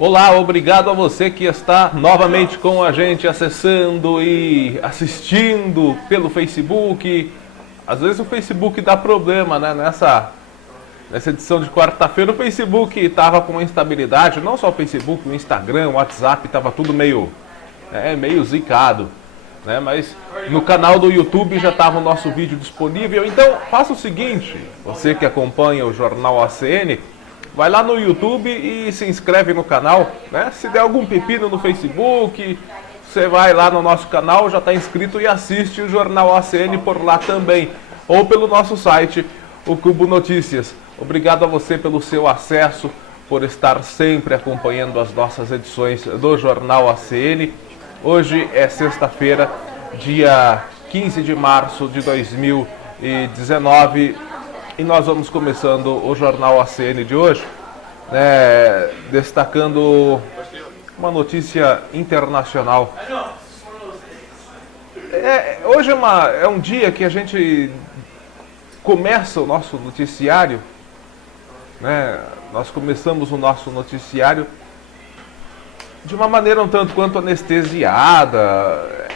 Olá, obrigado a você que está novamente com a gente, acessando e assistindo pelo Facebook. Às vezes o Facebook dá problema, né? Nessa edição de quarta-feira o Facebook estava com uma instabilidade, não só o Facebook, o Instagram, o WhatsApp, estava tudo meio zicado, né? Mas no canal do YouTube já estava o nosso vídeo disponível. Então faça o seguinte, você que acompanha o Jornal ACN, vai lá no YouTube e se inscreve no canal, né? Se der algum pepino no Facebook, você vai lá no nosso canal, já está inscrito e assiste o Jornal ACN por lá também. Ou pelo nosso site, o Cubo Notícias. Obrigado a você pelo seu acesso, por estar sempre acompanhando as nossas edições do Jornal ACN. Hoje é sexta-feira, dia 15 de março de 2019. E nós vamos começando o Jornal ACN de hoje, destacando uma notícia internacional. Hoje é um dia que a gente começa o nosso noticiário, né? Nós começamos o nosso noticiário de uma maneira um tanto quanto anestesiada.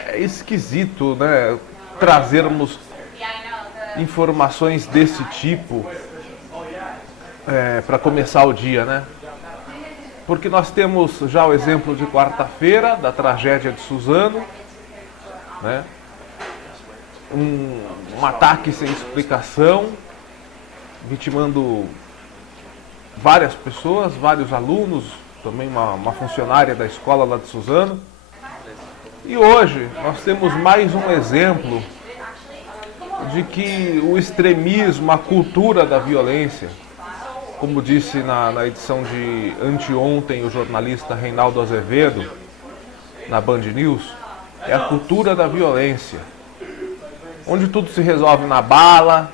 É esquisito, né? Trazermos informações desse tipo para começar o dia, né? Porque nós temos já o exemplo de quarta-feira da tragédia de Suzano, né? Um ataque sem explicação, vitimando várias pessoas, vários alunos, também uma funcionária da escola lá de Suzano. E hoje nós temos mais um exemplo de que o extremismo, a cultura da violência, como disse na edição de anteontem o jornalista Reinaldo Azevedo, na Band News, é a cultura da violência, onde tudo se resolve na bala,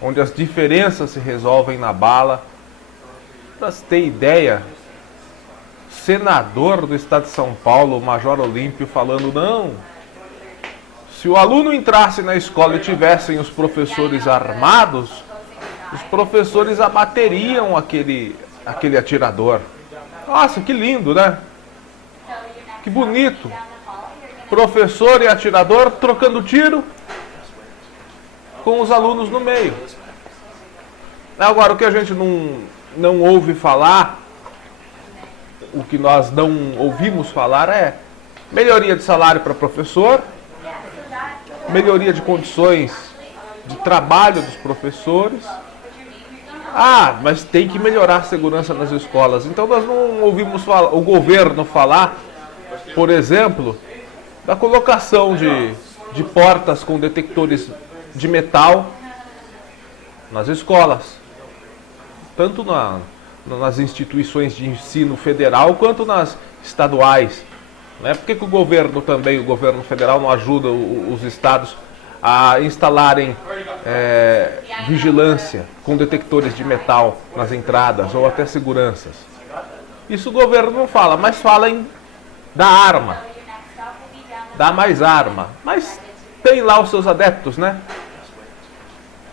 onde as diferenças se resolvem na bala. Para você ter ideia, senador do estado de São Paulo, o Major Olímpio, falando, não, se o aluno entrasse na escola e tivessem os professores armados, os professores abateriam aquele atirador. Nossa, que lindo, né? Que bonito. Professor e atirador trocando tiro com os alunos no meio. Agora, o que a gente não ouve falar, o que nós não ouvimos falar é melhoria de salário para professor, melhoria de condições de trabalho dos professores. Ah, mas tem que melhorar a segurança nas escolas. Então nós não ouvimos o governo falar, por exemplo, da colocação de portas com detectores de metal nas escolas, tanto nas instituições de ensino federal quanto nas estaduais. Por que o governo também, o governo federal, não ajuda os estados a instalarem vigilância com detectores de metal nas entradas ou até seguranças? Isso o governo não fala, mas fala em dar arma, dar mais arma. Mas tem lá os seus adeptos, né?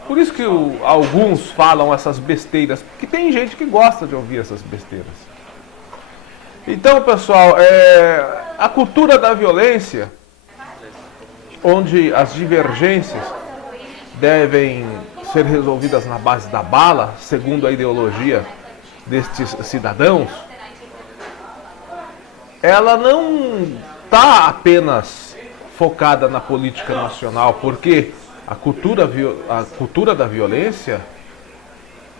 Por isso que alguns falam essas besteiras, porque tem gente que gosta de ouvir essas besteiras. Então, pessoal, a cultura da violência, onde as divergências devem ser resolvidas na base da bala, segundo a ideologia destes cidadãos, ela não está apenas focada na política nacional, porque a cultura da violência,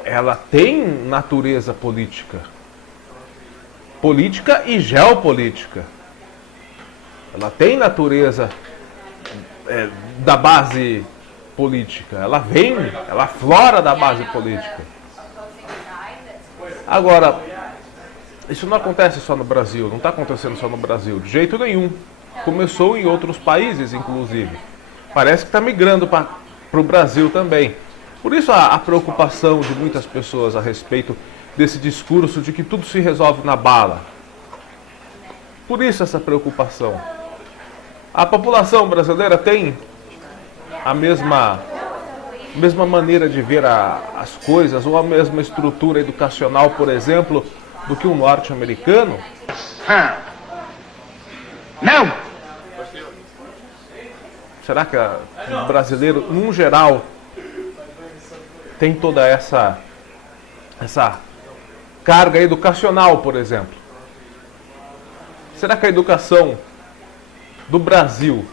ela tem natureza política e geopolítica. Ela tem natureza da base política. Ela aflora da base política. Agora, isso não acontece só no Brasil, não está acontecendo só no Brasil, de jeito nenhum. Começou em outros países, inclusive. Parece que está migrando para o Brasil também. Por isso a preocupação de muitas pessoas a respeito desse discurso de que tudo se resolve na bala. Por isso essa preocupação. A população brasileira tem a mesma maneira de ver as coisas, ou a mesma estrutura educacional, por exemplo, do que um norte-americano? Não! Será que o brasileiro, num geral, tem toda essa carga educacional, por exemplo? Será que a educação do Brasil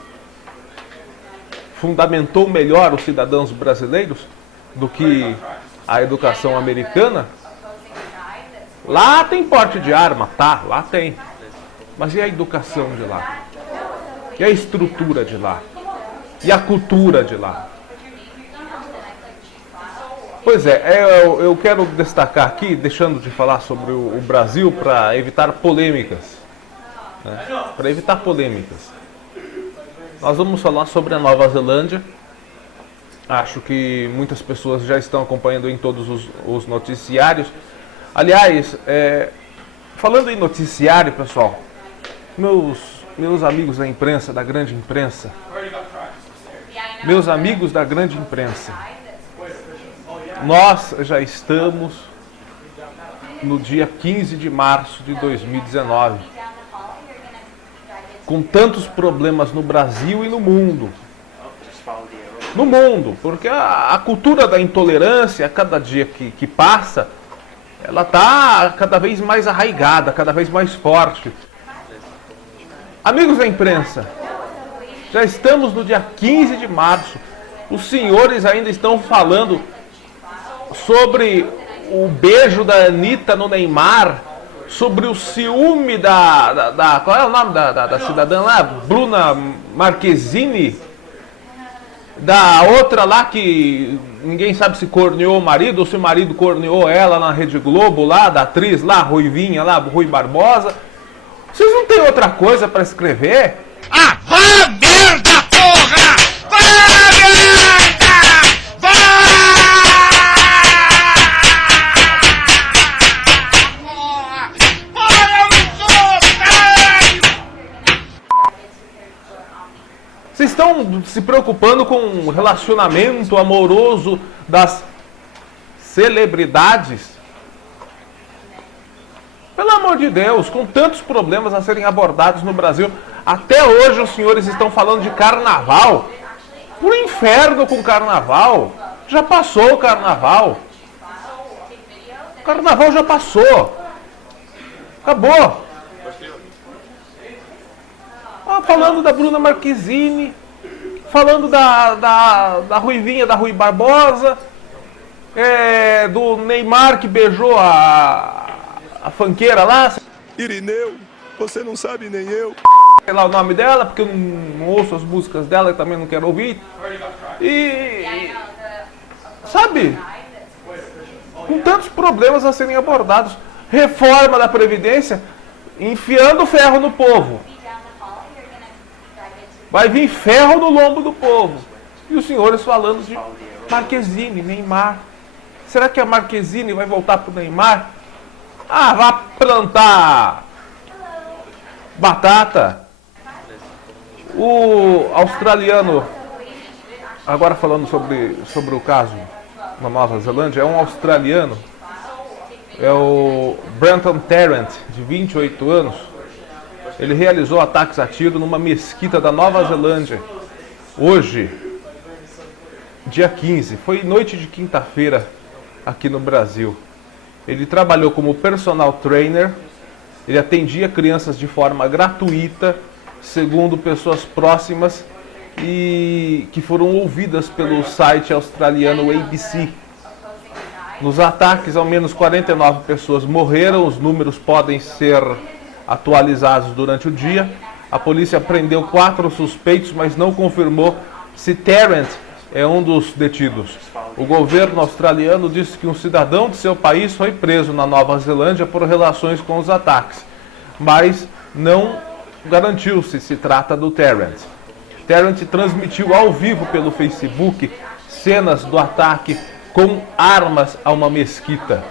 fundamentou melhor os cidadãos brasileiros do que a educação americana? Lá tem porte de arma, tá? Lá tem. Mas e a educação de lá? E a estrutura de lá? E a cultura de lá? Pois é, eu quero destacar aqui, deixando de falar sobre o Brasil para evitar polêmicas. Né? Para evitar polêmicas. Nós vamos falar sobre a Nova Zelândia. Acho que muitas pessoas já estão acompanhando em todos os noticiários. Aliás, falando em noticiário, pessoal, meus amigos da imprensa, da grande imprensa, meus amigos da grande imprensa, nós já estamos no dia 15 de março de 2019, com tantos problemas no Brasil e no mundo. No mundo, porque a cultura da intolerância, a cada dia que passa, ela está cada vez mais arraigada, cada vez mais forte. Amigos da imprensa, já estamos no dia 15 de março. Os senhores ainda estão falando sobre o beijo da Anitta no Neymar, sobre o ciúme qual é o nome da cidadã lá? Bruna Marquezine, da outra lá que ninguém sabe se corneou o marido ou se o marido corneou ela na Rede Globo lá, da atriz lá, Ruivinha lá, Rui Barbosa. Vocês não tem outra coisa para escrever? Ah, vá merda, porra! Vá merda! Vá! Porra, eu não sou, caralho! Vocês estão se preocupando com o relacionamento amoroso das celebridades? Pelo amor de Deus, com tantos problemas a serem abordados no Brasil, até hoje os senhores estão falando de carnaval. Por inferno com carnaval. Já passou o carnaval. O carnaval já passou. Acabou. Falando da Bruna Marquezine, falando da Ruivinha, da Rui Barbosa, do Neymar que beijou a funkeira lá. Irineu, você não sabe nem eu. Sei lá o nome dela, porque eu não ouço as músicas dela e também não quero ouvir. Sabe? Com tantos problemas a serem abordados. Reforma da Previdência, enfiando ferro no povo. Vai vir ferro no lombo do povo. E os senhores falando de Marquezine, Neymar. Será que a Marquezine vai voltar pro Neymar? Ah, vá plantar batata. O australiano, agora falando sobre o caso na Nova Zelândia, é um australiano, é o Brenton Tarrant, de 28 anos. Ele realizou ataques a tiro numa mesquita da Nova Zelândia, hoje, dia 15, foi noite de quinta-feira aqui no Brasil. Ele trabalhou como personal trainer, ele atendia crianças de forma gratuita, segundo pessoas próximas e que foram ouvidas pelo site australiano ABC. Nos ataques, ao menos 49 pessoas morreram, os números podem ser atualizados durante o dia. A polícia prendeu 4 suspeitos, mas não confirmou se Tarrant é um dos detidos. O governo australiano disse que um cidadão de seu país foi preso na Nova Zelândia por relações com os ataques, mas não garantiu se trata do Tarrant. Tarrant transmitiu ao vivo pelo Facebook cenas do ataque com armas a uma mesquita.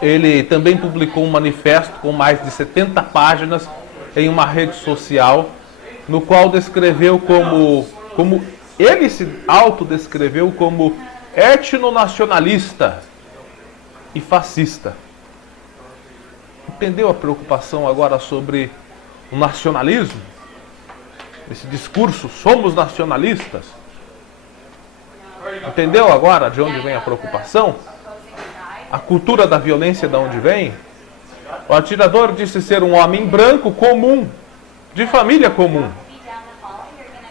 Ele também publicou um manifesto com mais de 70 páginas em uma rede social, no qual descreveu como ele se autodescreveu como etnonacionalista e fascista. Entendeu a preocupação agora sobre o nacionalismo? Esse discurso, somos nacionalistas. Entendeu agora de onde vem a preocupação? A cultura da violência de onde vem? O atirador disse ser um homem branco comum, de família comum.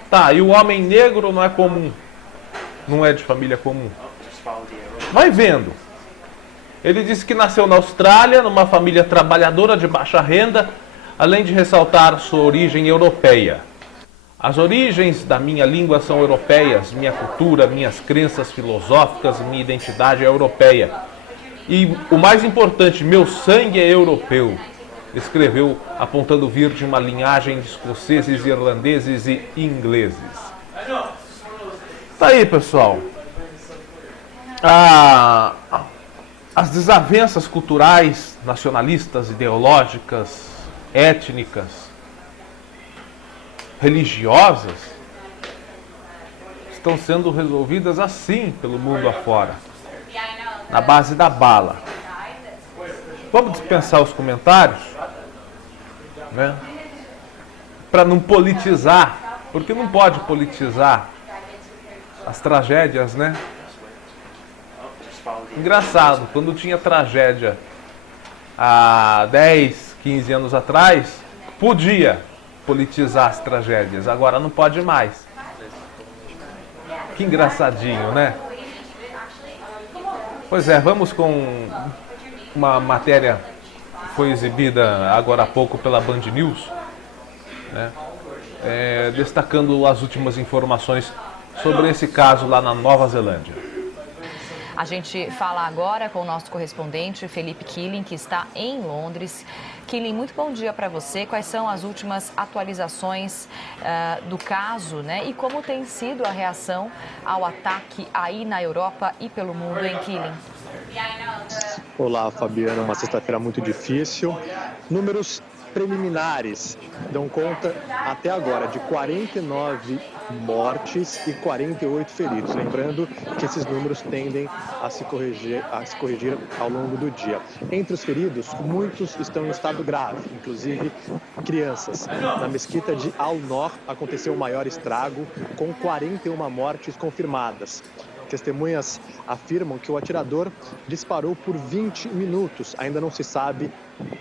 Tá, e o homem negro não é comum, não é de família comum. Vai vendo. Ele disse que nasceu na Austrália, numa família trabalhadora de baixa renda, além de ressaltar sua origem europeia. As origens da minha língua são europeias, minha cultura, minhas crenças filosóficas, minha identidade é europeia. E o mais importante, meu sangue é europeu, escreveu, apontando vir de uma linhagem de escoceses, irlandeses e ingleses. Tá aí, pessoal. As desavenças culturais, nacionalistas, ideológicas, étnicas, religiosas, estão sendo resolvidas assim pelo mundo afora, na base da bala. Vamos dispensar os comentários, né? Para não politizar, porque não pode politizar as tragédias, né? Engraçado, quando tinha tragédia há 10, 15 anos atrás, podia politizar as tragédias, agora não pode mais. Que engraçadinho, né? Pois é, vamos com uma matéria que foi exibida agora há pouco pela Band News, né? Destacando as últimas informações sobre esse caso lá na Nova Zelândia. A gente fala agora com o nosso correspondente, Felipe Killing, que está em Londres. Killing, muito bom dia para você. Quais são as últimas atualizações do caso, né? E como tem sido a reação ao ataque aí na Europa e pelo mundo, hein, Killing? Olá, Fabiana. Uma sexta-feira muito difícil. Números preliminares dão conta até agora de 49 mortes e 48 feridos. Lembrando que esses números tendem a se corrigir ao longo do dia. Entre os feridos, muitos estão em estado grave, inclusive crianças. Na mesquita de Al-Noor aconteceu o maior estrago, com 41 mortes confirmadas. Testemunhas afirmam que o atirador disparou por 20 minutos. Ainda não se sabe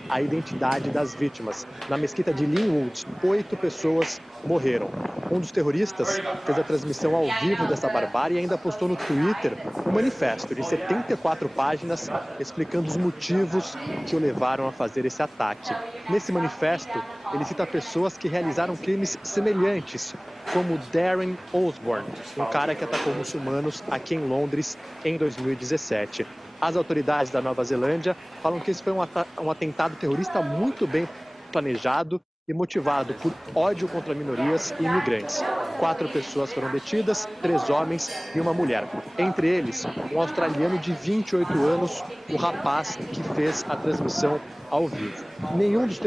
a identidade das vítimas. Na mesquita de Linwood, 8 pessoas morreram. Um dos terroristas fez a transmissão ao vivo dessa barbárie e ainda postou no Twitter um manifesto de 74 páginas explicando os motivos que o levaram a fazer esse ataque. Nesse manifesto, ele cita pessoas que realizaram crimes semelhantes, como Darren Osborne, um cara que atacou muçulmanos aqui em Londres em 2017. As autoridades da Nova Zelândia falam que esse foi um atentado terrorista muito bem planejado e motivado por ódio contra minorias e imigrantes. 4 pessoas foram detidas, 3 homens e uma mulher. Entre eles, um australiano de 28 anos, o rapaz que fez a transmissão ao vivo. Nenhum dos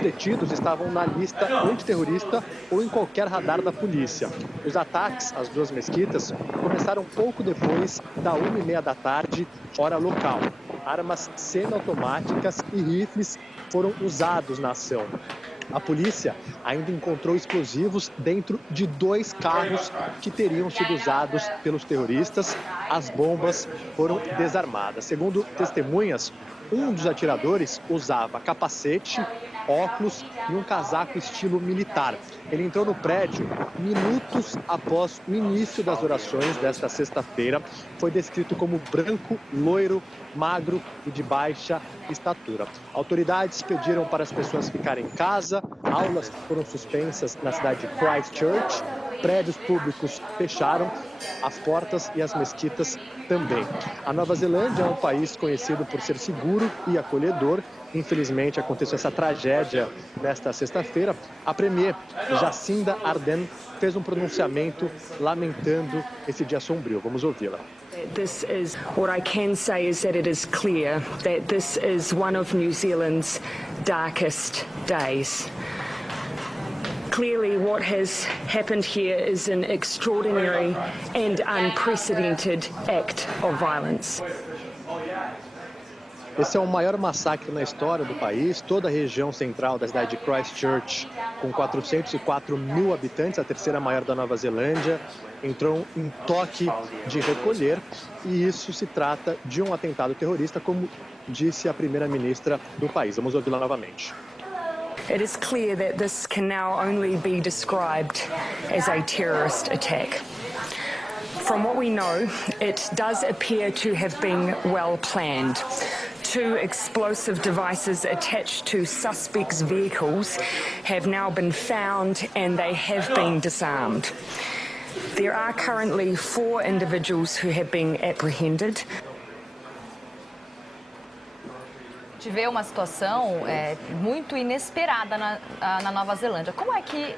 detidos estavam na lista antiterrorista ou em qualquer radar da polícia. Os ataques às 2 mesquitas começaram pouco depois da 1h30 da tarde, hora local. Armas semiautomáticas e rifles foram usados na ação. A polícia ainda encontrou explosivos dentro de 2 carros que teriam sido usados pelos terroristas. As bombas foram desarmadas. Segundo testemunhas, um dos atiradores usava capacete, óculos e um casaco estilo militar. Ele entrou no prédio minutos após o início das orações desta sexta-feira. Foi descrito como branco, loiro, magro e de baixa estatura. Autoridades pediram para as pessoas ficarem em casa, aulas foram suspensas na cidade de Christchurch, prédios públicos fecharam, as portas e as mesquitas também. A Nova Zelândia é um país conhecido por ser seguro e acolhedor. Infelizmente, aconteceu essa tragédia nesta sexta-feira. A premier Jacinda Ardern fez um pronunciamento lamentando esse dia sombrio. Vamos ouvi-la. This is what I can say is that it is clear that this is one of New Zealand's darkest days. Clearly, what has happened here is an extraordinary and unprecedented act of violence. Esse é o maior massacre na história do país. Toda a região central da cidade de Christchurch, com 404 mil habitantes, a terceira maior da Nova Zelândia, entrou em toque de recolher. E isso se trata de um atentado terrorista, como disse a primeira-ministra do país. Vamos ouvi-la novamente. It is clear that this can now only be described as a terrorist attack. From what we know, it does appear to have been well planned. 2 explosive devices attached to suspects' vehicles have now been found and they have been disarmed. There are currently 4 individuals who have been apprehended. A gente vê uma situação muito inesperada na Nova Zelândia. Como é que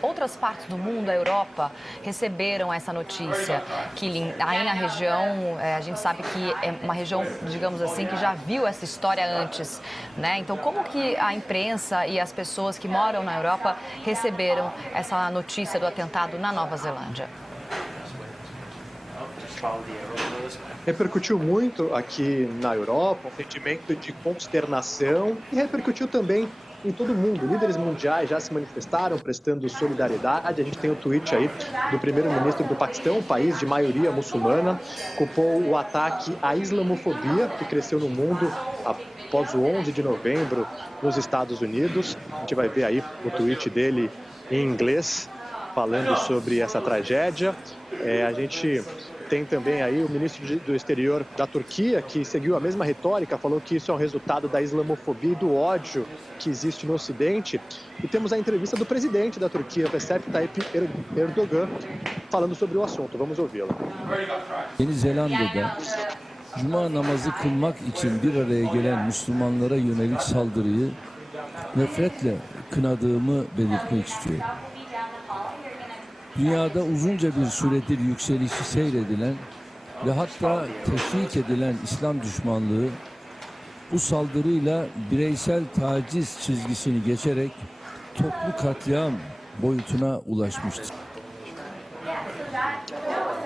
outras partes do mundo, a Europa, receberam essa notícia? Que aí na região, a gente sabe que é uma região, digamos assim, que já viu essa história antes, né? Então, como que a imprensa e as pessoas que moram na Europa receberam essa notícia do atentado na Nova Zelândia? Repercutiu muito aqui na Europa, um sentimento de consternação, e repercutiu também em todo o mundo. Líderes mundiais já se manifestaram prestando solidariedade. A gente tem o tweet aí do primeiro-ministro do Paquistão, um país de maioria muçulmana, culpou o ataque à islamofobia que cresceu no mundo após o 11 de novembro nos Estados Unidos. A gente vai ver aí o tweet dele em inglês falando sobre essa tragédia. A gente tem também aí o ministro do exterior da Turquia, que seguiu a mesma retórica, falou que isso é um resultado da islamofobia e do ódio que existe no Ocidente. E temos a entrevista do presidente da Turquia, Recep Tayyip Erdogan, falando sobre o assunto. Vamos ouvi-lo. Yeni Zelanda'da Cuma namazı kılmak için bir araya gelen Müslümanlara yönelik saldırıyı nefretle kınadığımı belirtmek istiyorum. Dünyada uzunca bir süredir yükselişi seyredilen ve hatta teşvik edilen İslam düşmanlığı bu saldırıyla bireysel taciz çizgisini geçerek toplu katliam boyutuna ulaşmıştır.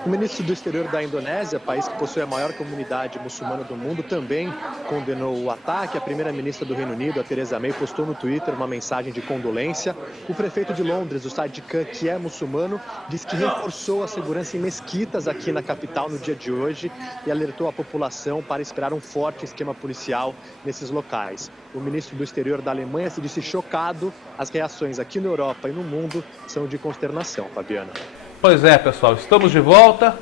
O ministro do exterior da Indonésia, país que possui a maior comunidade muçulmana do mundo, também condenou o ataque. A primeira-ministra do Reino Unido, a Theresa May, postou no Twitter uma mensagem de condolência. O prefeito de Londres, o Sadiq Khan, que é muçulmano, disse que reforçou a segurança em mesquitas aqui na capital no dia de hoje e alertou a população para esperar um forte esquema policial nesses locais. O ministro do exterior da Alemanha se disse chocado. As reações aqui na Europa e no mundo são de consternação, Fabiana. Pois é, pessoal, estamos de volta,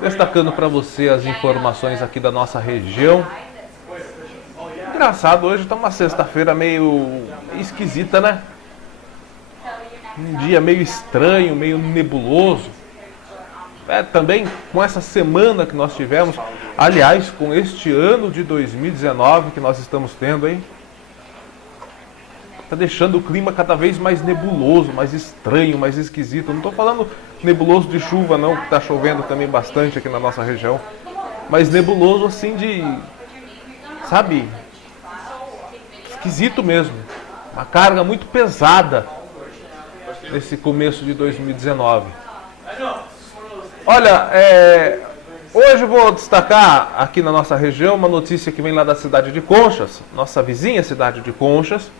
destacando para você as informações aqui da nossa região. Engraçado, hoje está uma sexta-feira meio esquisita, né? Um dia meio estranho, meio nebuloso. Também com essa semana que nós tivemos, aliás, com este ano de 2019 que nós estamos tendo, hein? Está deixando o clima cada vez mais nebuloso, mais estranho, mais esquisito. Não estou falando nebuloso de chuva não, que está chovendo também bastante aqui na nossa região. Mas nebuloso assim de, sabe, esquisito mesmo. Uma carga muito pesada nesse começo de 2019. Olha, hoje eu vou destacar aqui na nossa região uma notícia que vem lá da cidade de Conchas, nossa vizinha cidade de Conchas.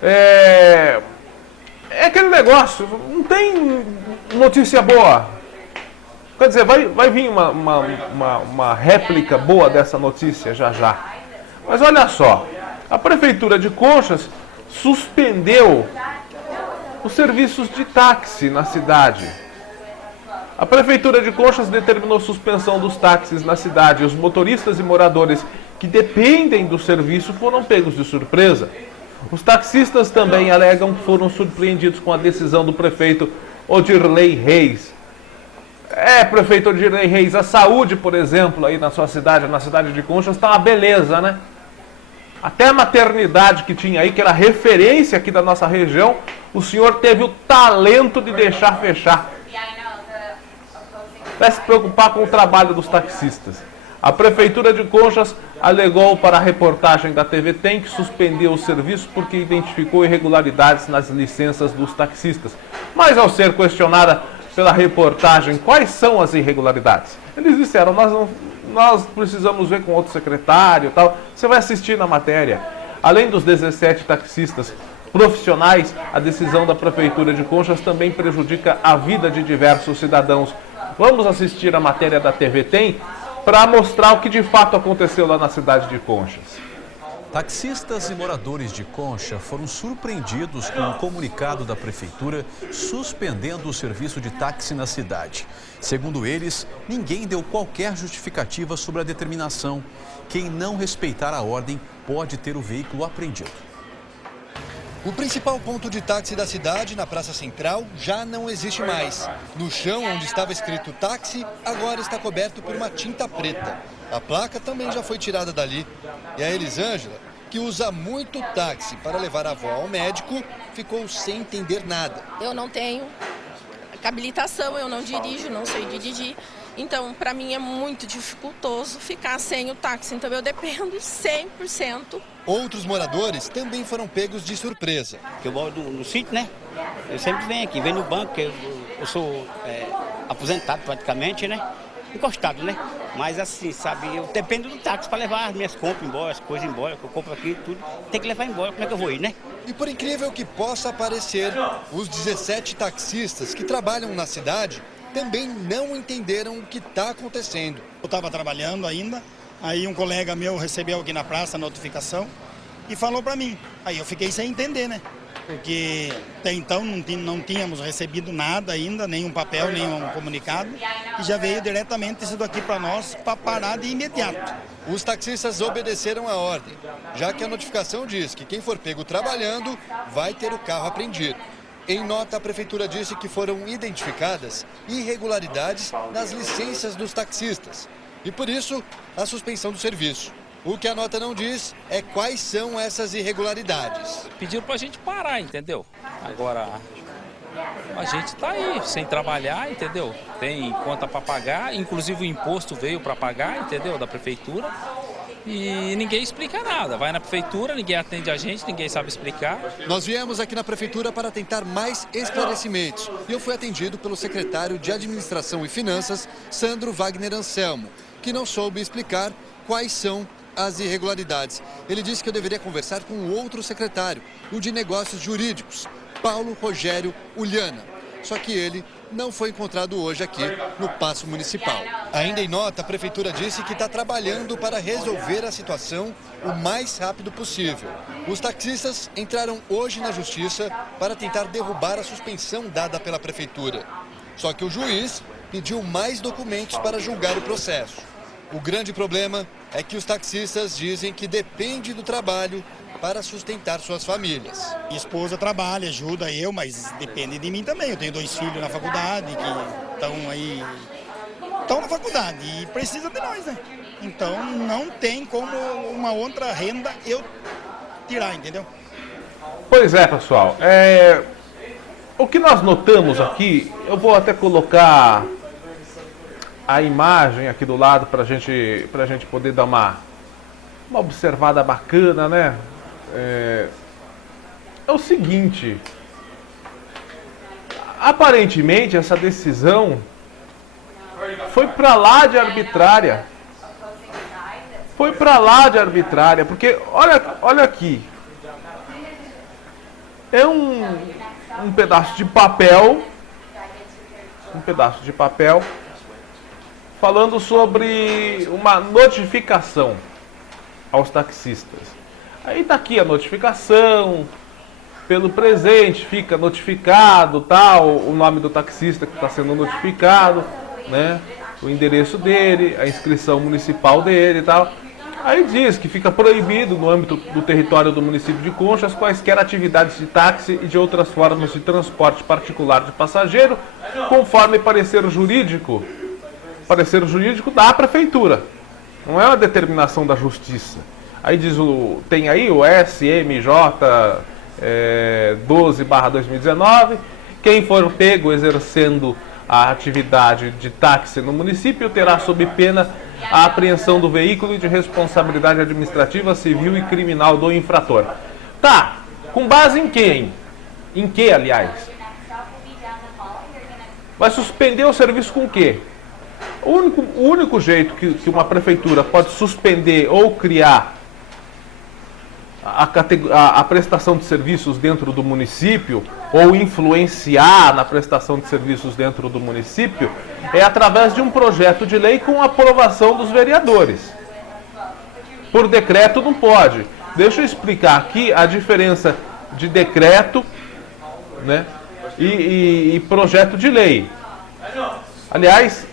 É aquele negócio, não tem notícia boa. Quer dizer, vai vir uma réplica boa dessa notícia já já. Mas olha só, a Prefeitura de Conchas suspendeu os serviços de táxi na cidade. A Prefeitura de Conchas determinou suspensão dos táxis na cidade. Os motoristas e moradores que dependem do serviço foram pegos de surpresa. Os taxistas também alegam que foram surpreendidos com a decisão do prefeito Odirley Reis. Prefeito Odirley Reis, a saúde, por exemplo, aí na sua cidade, na cidade de Conchas, está uma beleza, né? Até a maternidade que tinha aí, que era referência aqui da nossa região, o senhor teve o talento de deixar fechar. Vai se preocupar com o trabalho dos taxistas. A Prefeitura de Conchas alegou para a reportagem da TV Tem que suspendeu o serviço porque identificou irregularidades nas licenças dos taxistas. Mas ao ser questionada pela reportagem quais são as irregularidades, eles disseram, nós nós precisamos ver com outro secretário e tal. Você vai assistir na matéria. Além dos 17 taxistas profissionais, a decisão da Prefeitura de Conchas também prejudica a vida de diversos cidadãos. Vamos assistir a matéria da TV Tem para mostrar o que de fato aconteceu lá na cidade de Conchas. Taxistas e moradores de Concha foram surpreendidos com um comunicado da Prefeitura suspendendo o serviço de táxi na cidade. Segundo eles, ninguém deu qualquer justificativa sobre a determinação. Quem não respeitar a ordem pode ter o veículo apreendido. O principal ponto de táxi da cidade, na Praça Central, já não existe mais. No chão, onde estava escrito táxi, agora está coberto por uma tinta preta. A placa também já foi tirada dali. E a Elisângela, que usa muito táxi para levar a avó ao médico, ficou sem entender nada. Eu não tenho habilitação, eu não dirijo, não sei dirigir. Então, para mim é muito dificultoso ficar sem o táxi. Então, eu dependo 100%. Outros moradores também foram pegos de surpresa. Eu moro no sítio, né? Eu sempre venho aqui, venho no banco, eu sou aposentado praticamente, né? Encostado, né? Mas assim, sabe, eu dependo do táxi para levar as minhas compras embora, as coisas embora, que eu compro aqui, tudo. Tem que levar embora, como é que eu vou ir, né? E por incrível que possa parecer, os 17 taxistas que trabalham na cidade também não entenderam o que está acontecendo. Eu estava trabalhando ainda, aí um colega meu recebeu aqui na praça a notificação e falou para mim. Aí eu fiquei sem entender, né? Porque até então não tínhamos recebido nada ainda, nenhum papel, nenhum comunicado, e já veio diretamente isso daqui para nós, para parar de imediato. Os taxistas obedeceram a ordem, já que a notificação diz que quem for pego trabalhando vai ter o carro apreendido. Em nota, a Prefeitura disse que foram identificadas irregularidades nas licenças dos taxistas e, por isso, a suspensão do serviço. O que a nota não diz é quais são essas irregularidades. Pediram pra gente parar, entendeu? Agora, a gente tá aí, sem trabalhar, entendeu? Tem conta para pagar, inclusive o imposto veio para pagar, entendeu? Da Prefeitura. E ninguém explica nada. Vai na Prefeitura, ninguém atende a gente, ninguém sabe explicar. Nós viemos aqui na Prefeitura para tentar mais esclarecimentos. E eu fui atendido pelo secretário de Administração e Finanças, Sandro Wagner Anselmo, que não soube explicar quais são as irregularidades. Ele disse que eu deveria conversar com o outro secretário, o de Negócios Jurídicos, Paulo Rogério Uliana. Só que ele não foi encontrado hoje aqui no Paço Municipal. Ainda em nota, a Prefeitura disse que está trabalhando para resolver a situação o mais rápido possível. Os taxistas entraram hoje na Justiça para tentar derrubar a suspensão dada pela Prefeitura. Só que o juiz pediu mais documentos para julgar o processo. O grande problema é que os taxistas dizem que depende do trabalho para sustentar suas famílias. Minha esposa trabalha, ajuda eu, mas depende de mim também. Eu tenho 2 filhos na faculdade que estão na faculdade e precisam de nós, né? Então não tem como uma outra renda eu tirar, entendeu? Pois é, pessoal. O que nós notamos aqui, eu vou até colocar a imagem aqui do lado para a gente poder dar uma observada bacana, né? É o seguinte, aparentemente essa decisão foi para lá de arbitrária. Foi para lá de arbitrária, porque olha aqui. É um pedaço de papel, falando sobre uma notificação aos taxistas. Aí tá aqui a notificação, pelo presente fica notificado, tal, o nome do taxista que está sendo notificado, né? O endereço dele, a inscrição municipal dele e tal. Aí diz que fica proibido no âmbito do território do município de Conchas quaisquer atividades de táxi e de outras formas de transporte particular de passageiro, conforme parecer jurídico da Prefeitura. Não é uma determinação da Justiça. Aí diz tem aí o SMJ 12/2019, quem for pego exercendo a atividade de táxi no município terá sob pena a apreensão do veículo e de responsabilidade administrativa, civil e criminal do infrator. Tá, com base em quem? Em que, aliás? Vai suspender o serviço com o quê? O único jeito que uma prefeitura pode suspender ou criar a prestação de serviços dentro do município, ou influenciar na prestação de serviços dentro do município, é através de um projeto de lei com aprovação dos vereadores. Por decreto não pode. Deixa eu explicar aqui a diferença de decreto, né, e projeto de lei. Aliás,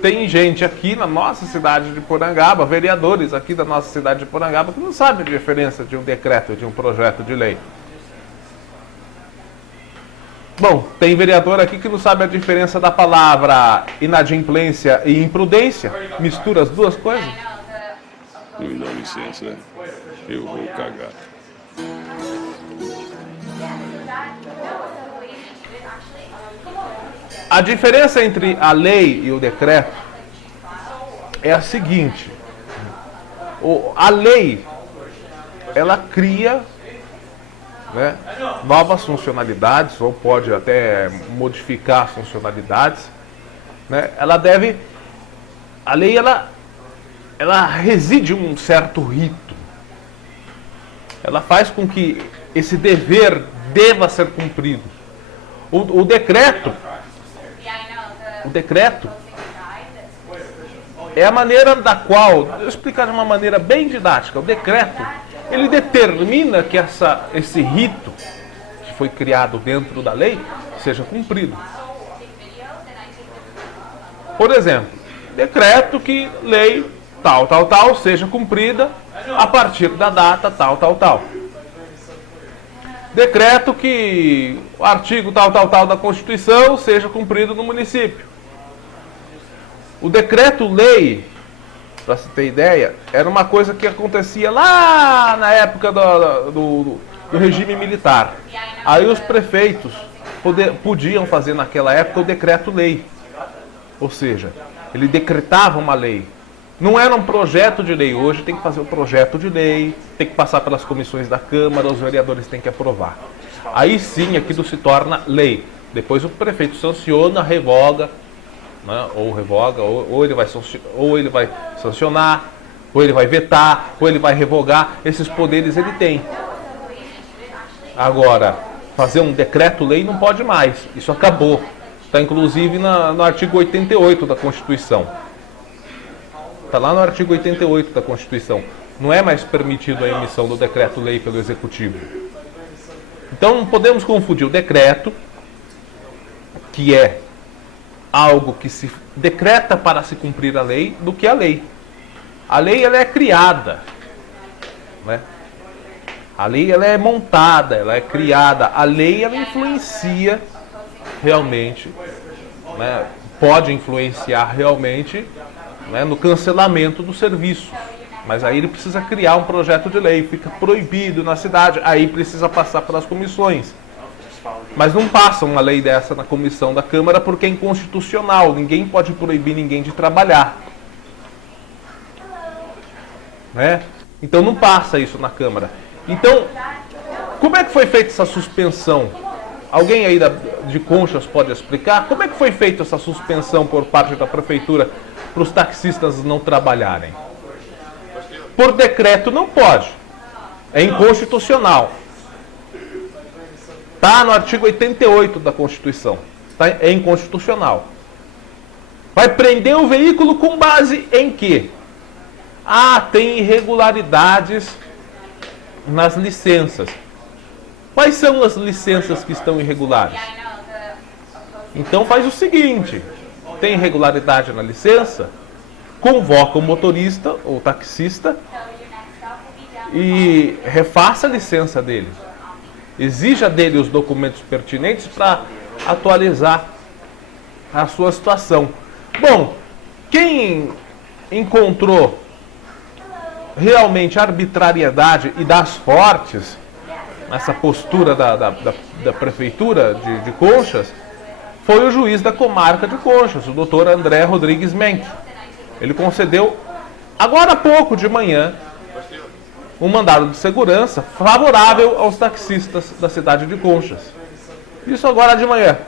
tem gente aqui na nossa cidade de Porangaba, vereadores aqui da nossa cidade de Porangaba, que não sabem a diferença de um decreto e de um projeto de lei. Bom, tem vereador aqui que não sabe a diferença da palavra inadimplência e imprudência. Mistura as duas coisas. Me dá licença, né? Eu vou cagar. A diferença entre a lei e o decreto é a seguinte: a lei, ela cria, né, novas funcionalidades, ou pode até modificar as funcionalidades, né? A lei ela reside um certo rito. Ela faz com que esse dever deva ser cumprido. O decreto é a maneira da qual, vou explicar de uma maneira bem didática, o decreto, ele determina que esse rito que foi criado dentro da lei seja cumprido. Por exemplo, decreto que lei tal seja cumprida a partir da data tal. Decreto que o artigo tal da Constituição seja cumprido no município. O decreto-lei, para você ter ideia, era uma coisa que acontecia lá na época do regime militar. Aí os prefeitos podiam fazer naquela época o decreto-lei. Ou seja, ele decretava uma lei. Não era um projeto de lei. Hoje tem que fazer o projeto de lei, tem que passar pelas comissões da Câmara, os vereadores têm que aprovar. Aí sim aquilo se torna lei. Depois o prefeito sanciona, revoga, né? Ou revoga, ou ele vai sancionar, ou ele vai vetar, ou ele vai revogar. Esses poderes ele tem. Agora, fazer um decreto-lei não pode mais. Isso acabou. Está inclusive no artigo 88 da Constituição. Está lá no artigo 88 da Constituição. Não é mais permitido a emissão do decreto-lei pelo Executivo. Então não podemos confundir o decreto, que é algo que se decreta para se cumprir a lei, do que a lei. A lei ela é criada, né? A lei ela é montada, ela é criada. A lei ela influencia realmente, né? Pode influenciar realmente, né, no cancelamento do serviço. Mas aí ele precisa criar um projeto de lei, fica proibido na cidade, aí precisa passar pelas comissões. Mas não passa uma lei dessa na comissão da Câmara porque é inconstitucional, ninguém pode proibir ninguém de trabalhar. Né? Então não passa isso na Câmara. Então, como é que foi feita essa suspensão? Alguém aí de Conchas pode explicar? Como é que foi feita essa suspensão por parte da Prefeitura para os taxistas não trabalharem? Por decreto não pode. É inconstitucional. Está no artigo 88 da Constituição. É inconstitucional. Vai prender o veículo com base em quê? Tem irregularidades nas licenças. Quais são as licenças que estão irregulares? Então faz o seguinte: tem irregularidade na licença, convoca o motorista ou taxista e refaça a licença dele. Exija dele os documentos pertinentes para atualizar a sua situação. Bom, quem encontrou realmente arbitrariedade e das fortes nessa postura da Prefeitura de Conchas foi o juiz da comarca de Conchas, o doutor André Rodrigues Menck. Ele concedeu, agora há pouco de manhã, um mandado de segurança favorável aos taxistas da cidade de Conchas. Isso agora de manhã.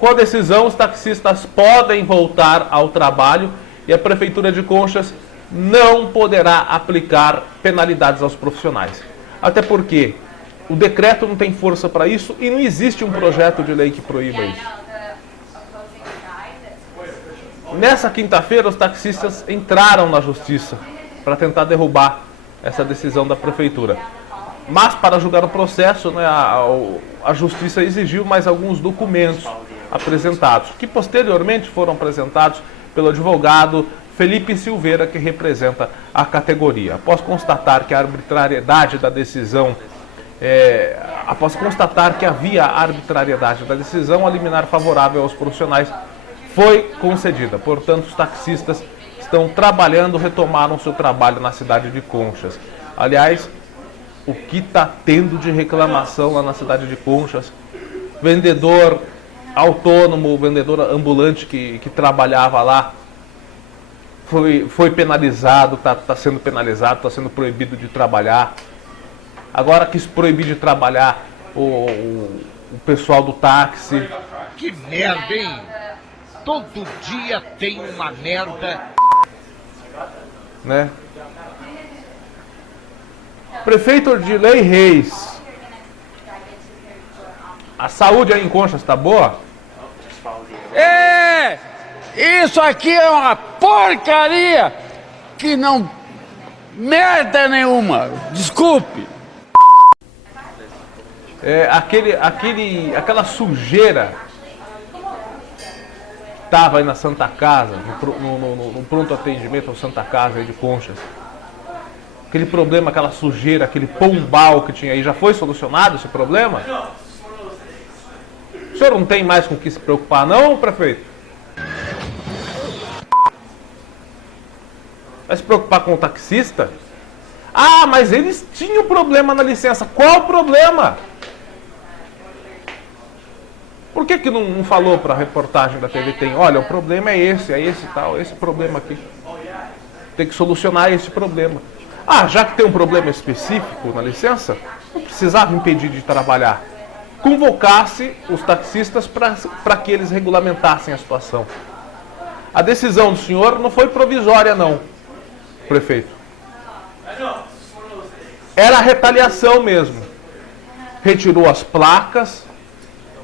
Com a decisão, os taxistas podem voltar ao trabalho e a Prefeitura de Conchas não poderá aplicar penalidades aos profissionais. Até porque o decreto não tem força para isso e não existe um projeto de lei que proíba isso. Nessa quinta-feira, os taxistas entraram na Justiça para tentar derrubar essa decisão da Prefeitura. Mas, para julgar o processo, né, a Justiça exigiu mais alguns documentos apresentados, que posteriormente foram apresentados pelo advogado Felipe Silveira, que representa a categoria. Após constatar que a arbitrariedade da decisão, após constatar que havia arbitrariedade da decisão, a liminar favorável aos profissionais foi concedida. Portanto, os taxistas estão trabalhando, retomaram seu trabalho na cidade de Conchas. Aliás, o que está tendo de reclamação lá na cidade de Conchas, vendedor autônomo, vendedor ambulante que trabalhava lá, foi penalizado, está sendo penalizado, está sendo proibido de trabalhar. Agora quis proibir de trabalhar o pessoal do táxi. Que merda, hein? Todo dia tem uma merda. Né? Prefeito Odilei Reis. A saúde aí em Conchas está boa? Isso aqui é uma porcaria que não... merda nenhuma, desculpe. Aquela sujeira que estava aí na Santa Casa, no pronto atendimento ao Santa Casa aí de Conchas. Aquele problema, aquela sujeira, aquele pombal que tinha aí, já foi solucionado esse problema? O senhor não tem mais com o que se preocupar não, prefeito? Vai se preocupar com o taxista? Ah, mas eles tinham problema na licença. Qual o problema? Por que não falou para a reportagem da TV Tem? Olha, o problema é esse tal, esse problema aqui. Tem que solucionar esse problema. Ah, já que tem um problema específico na licença, não precisava impedir de trabalhar. Convocasse os taxistas para que eles regulamentassem a situação. A decisão do senhor não foi provisória, não, prefeito. Era retaliação mesmo. Retirou as placas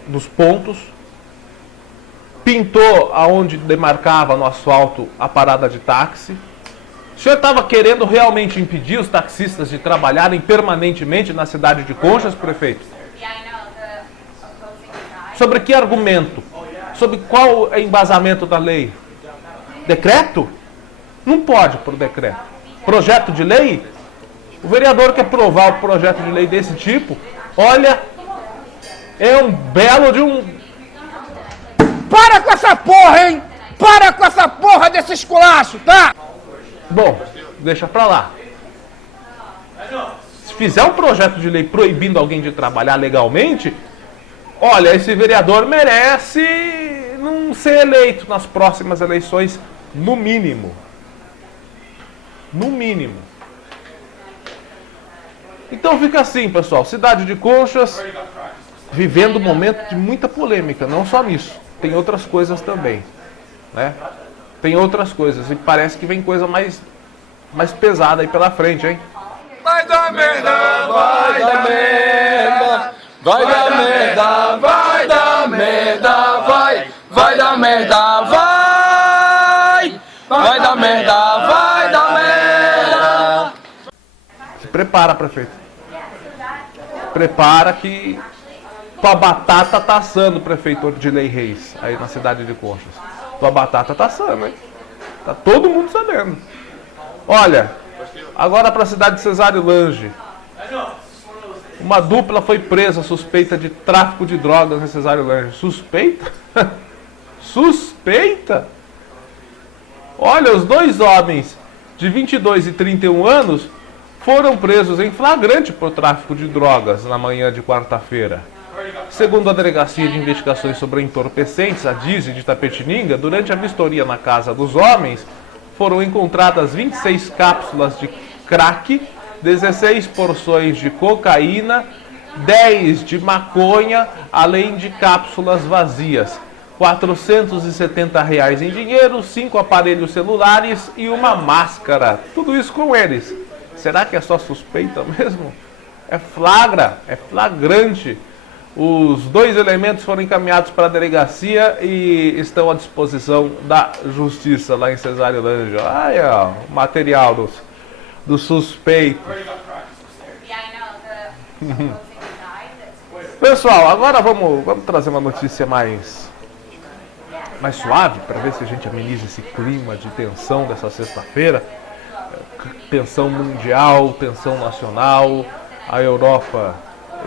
dos pontos, pintou aonde demarcava no asfalto a parada de táxi. O senhor estava querendo realmente impedir os taxistas de trabalharem permanentemente na cidade de Conchas, prefeito? Sobre que argumento? Sobre qual é o embasamento da lei? Decreto? Não pode por decreto. Projeto de lei? O vereador quer aprovar o projeto de lei desse tipo, olha, é um belo de um... Para com essa porra, hein? Para com essa porra desse esculacho, tá? Bom, deixa pra lá. Se fizer um projeto de lei proibindo alguém de trabalhar legalmente, olha, esse vereador merece não ser eleito nas próximas eleições, no mínimo. No mínimo. Então fica assim, pessoal. Cidade de Conchas vivendo um momento de muita polêmica, não só nisso. Tem outras coisas também, né? Tem outras coisas e parece que vem coisa mais pesada aí pela frente, hein? Vai dar merda, vai dar merda. Vai dar merda, vai dar merda, vai dar merda, vai dar merda, vai dar merda. Se prepara, prefeito. Prepara que tua batata tá assando, prefeito Odilei Reis, aí na cidade de Conchas. Tua batata tá assando, hein? Tá todo mundo sabendo. Olha, agora para a cidade de Cesário Lange. Uma dupla foi presa suspeita de tráfico de drogas em Cesário Lange. Suspeita? Suspeita? Olha, os dois homens de 22 e 31 anos foram presos em flagrante por tráfico de drogas na manhã de quarta-feira. Segundo a Delegacia de Investigações sobre Entorpecentes, a DISE de Itapetininga, durante a vistoria na casa dos homens, foram encontradas 26 cápsulas de crack, 16 porções de cocaína, 10 de maconha, além de cápsulas vazias. R$470 em dinheiro, 5 aparelhos celulares e uma máscara. Tudo isso com eles. Será que é só suspeita mesmo? É flagrante. Os 2 elementos foram encaminhados para a delegacia e estão à disposição da justiça lá em Cesário Lange. Aí, ó, o material dos suspeitos. Pessoal, agora vamos trazer uma notícia mais suave, para ver se a gente ameniza esse clima de tensão dessa sexta-feira. Tensão mundial, tensão nacional, a Europa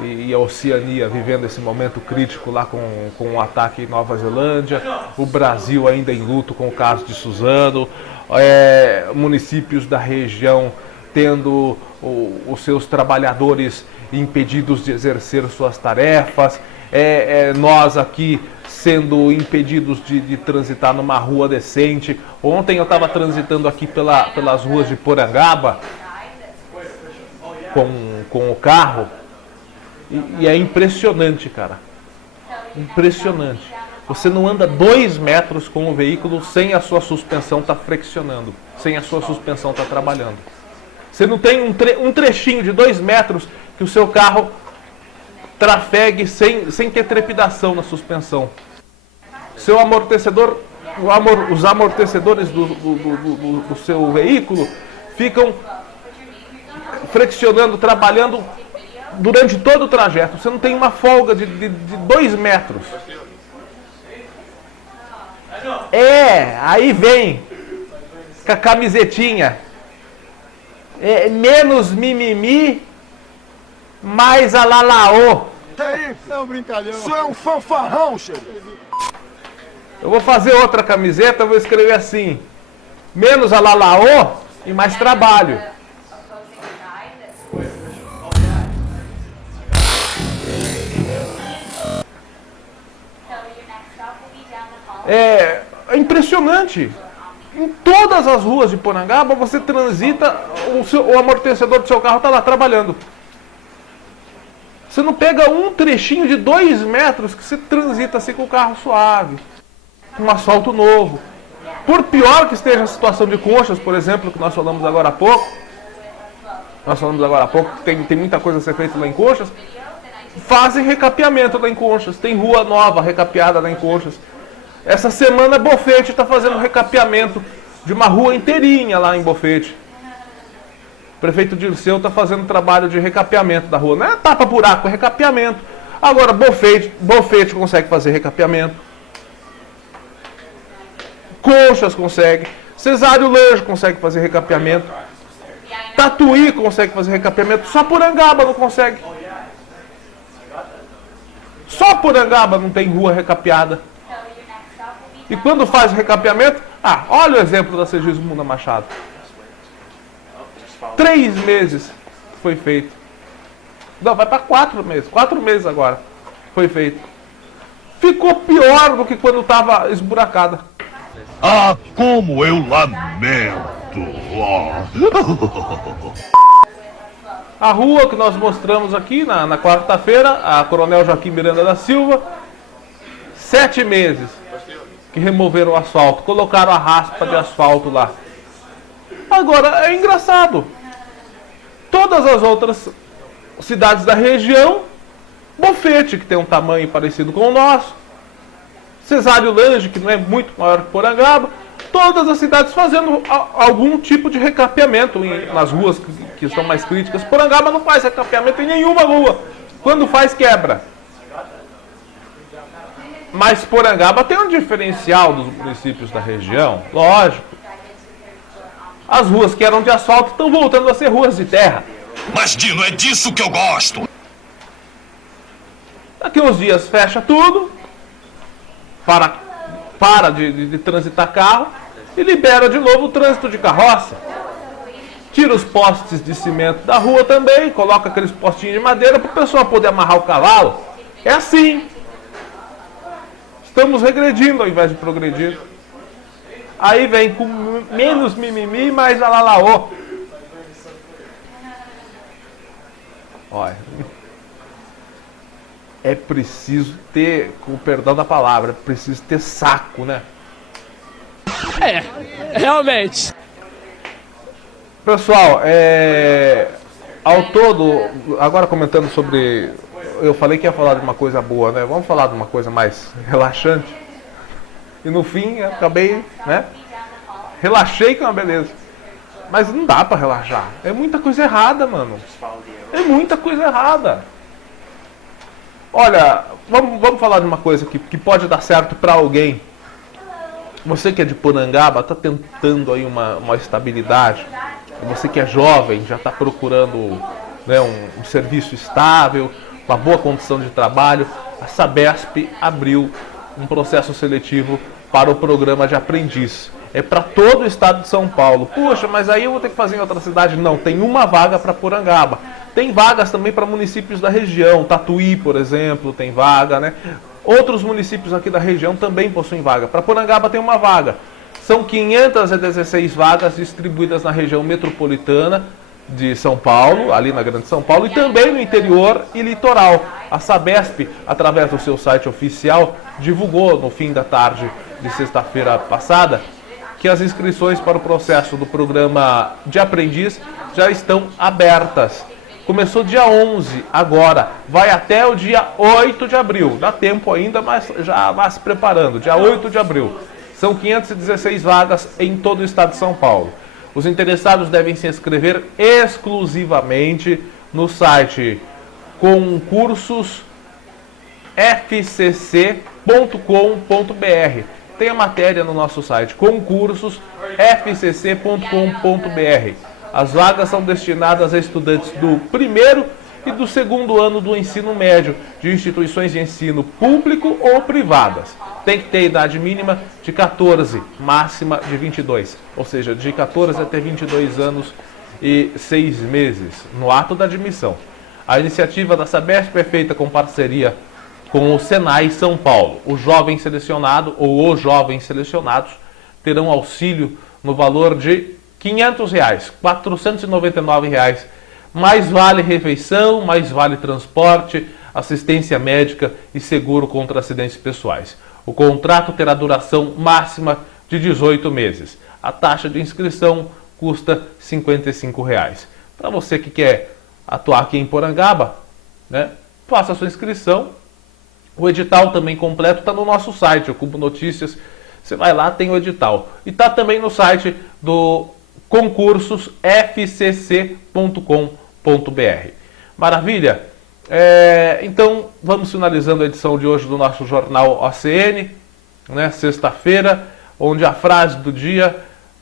e a Oceania vivendo esse momento crítico lá com o ataque em Nova Zelândia, o Brasil ainda em luto com o caso de Suzano, municípios da região tendo os seus trabalhadores impedidos de exercer suas tarefas, nós aqui sendo impedidos de transitar numa rua decente. Ontem eu estava transitando aqui pelas ruas de Porangaba com o carro e é impressionante, cara. Impressionante. Você não anda 2 metros com o veículo sem a sua suspensão estar friccionando, sem a sua suspensão estar trabalhando. Você não tem um trechinho de 2 metros que o seu carro trafegue sem ter trepidação na suspensão. Seu amortecedor, os amortecedores do seu veículo ficam friccionando, trabalhando durante todo o trajeto. Você não tem uma folga de 2 metros. Aí vem com a camisetinha. Menos mimimi, mais alalaô. Isso é um brincalhão. Isso é um fanfarrão, chefe. Eu vou fazer outra camiseta, eu vou escrever assim: menos alalaô e mais trabalho. É impressionante. Em todas as ruas de Porangaba você transita, o amortecedor do seu carro está lá trabalhando. Você não pega um trechinho de 2 metros que você transita assim com o carro suave, com um asfalto novo. Por pior que esteja a situação de Conchas, por exemplo, que nós falamos agora há pouco, tem muita coisa a ser feita lá em Conchas, fazem recapeamento lá em Conchas, tem rua nova recapeada lá em Conchas. Essa semana Bofete está fazendo recapeamento de uma rua inteirinha lá em Bofete. O prefeito Dirceu está fazendo trabalho de recapeamento da rua. Não é tapa-buraco, é recapeamento. Agora Bofete consegue fazer recapeamento. Conchas consegue. Cesário Lange consegue fazer recapeamento. Tatuí consegue fazer recapeamento. Só Porangaba não consegue. Só Porangaba não tem rua recapeada. E quando faz o recapeamento, olha o exemplo da Segismunda Machado. 3 meses foi feito. Não, vai para 4 meses. 4 meses agora foi feito. Ficou pior do que quando estava esburacada. Ah, como eu lamento. A rua que nós mostramos aqui na quarta-feira, a Coronel Joaquim Miranda da Silva, 7 meses que removeram o asfalto, colocaram a raspa de asfalto lá. Agora, é engraçado. Todas as outras cidades da região, Bofete, que tem um tamanho parecido com o nosso, Cesário Lange, que não é muito maior que Porangaba, todas as cidades fazendo algum tipo de recapeamento nas ruas que são mais críticas. Porangaba não faz recapeamento em nenhuma rua. Quando faz, quebra. Mas Porangaba tem um diferencial dos municípios da região, lógico. As ruas que eram de asfalto estão voltando a ser ruas de terra. Mas, Dino, é disso que eu gosto. Daqui uns dias fecha tudo, para de transitar carro e libera de novo o trânsito de carroça. Tira os postes de cimento da rua também, coloca aqueles postinhos de madeira para o pessoal poder amarrar o cavalo. É assim. Estamos regredindo ao invés de progredir. Aí vem com menos mimimi e mais alalaô. Olha. é preciso ter, com o perdão da palavra, é preciso ter saco, né? Realmente. Pessoal, ao todo, agora comentando sobre... Eu falei que ia falar de uma coisa boa, né? Vamos falar de uma coisa mais relaxante. E no fim, eu acabei, né? Relaxei com a beleza. Mas não dá pra relaxar. É muita coisa errada, mano. É muita coisa errada. Olha, vamos falar de uma coisa que pode dar certo pra alguém. Você que é de Porangaba, tá tentando aí uma estabilidade. Você que é jovem, já está procurando, né, um serviço estável, uma boa condição de trabalho. A Sabesp abriu um processo seletivo para o programa de aprendiz. É para todo o estado de São Paulo. Poxa, mas aí eu vou ter que fazer em outra cidade? Não, tem uma vaga para Porangaba. Tem vagas também para municípios da região. Tatuí, por exemplo, tem vaga, né? Outros municípios aqui da região também possuem vaga. Para Porangaba tem uma vaga. São 516 vagas distribuídas na região metropolitana de São Paulo, ali na Grande São Paulo, e também no interior e litoral. A Sabesp, através do seu site oficial, divulgou no fim da tarde de sexta-feira passada que as inscrições para o processo do programa de aprendiz já estão abertas. Começou dia 11, agora vai até o dia 8 de abril. Dá tempo ainda, mas já vá se preparando. Dia 8 de abril. São 516 vagas em todo o estado de São Paulo. Os interessados devem se inscrever exclusivamente no site concursosfcc.com.br. Tem a matéria no nosso site, concursosfcc.com.br. As vagas são destinadas a estudantes do primeiro e do segundo ano do ensino médio, de instituições de ensino público ou privadas. Tem que ter idade mínima de 14, máxima de 22. Ou seja, de 14 até 22 anos e 6 meses, no ato da admissão. A iniciativa da Sabesp é feita com parceria com o Senai São Paulo. O jovem selecionado ou os jovens selecionados terão auxílio no valor de R$ 500, R$ 499, mais vale refeição, mais vale transporte, assistência médica e seguro contra acidentes pessoais. O contrato terá duração máxima de 18 meses. A taxa de inscrição custa R$ 55. Para você que quer atuar aqui em Porangaba, né, faça a sua inscrição. O edital também completo está no nosso site, o Cubo Notícias. Você vai lá, tem o edital. E está também no site do concursosfcc.com.br. Maravilha? Então, vamos finalizando a edição de hoje do nosso Jornal OCN, né? Sexta-feira, onde a frase do dia,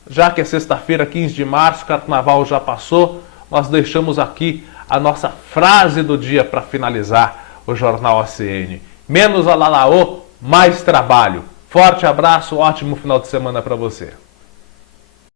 já que é sexta-feira, 15 de março, carnaval já passou, nós deixamos aqui a nossa frase do dia para finalizar o Jornal OCN. Menos alalaô, mais trabalho. Forte abraço, ótimo final de semana para você.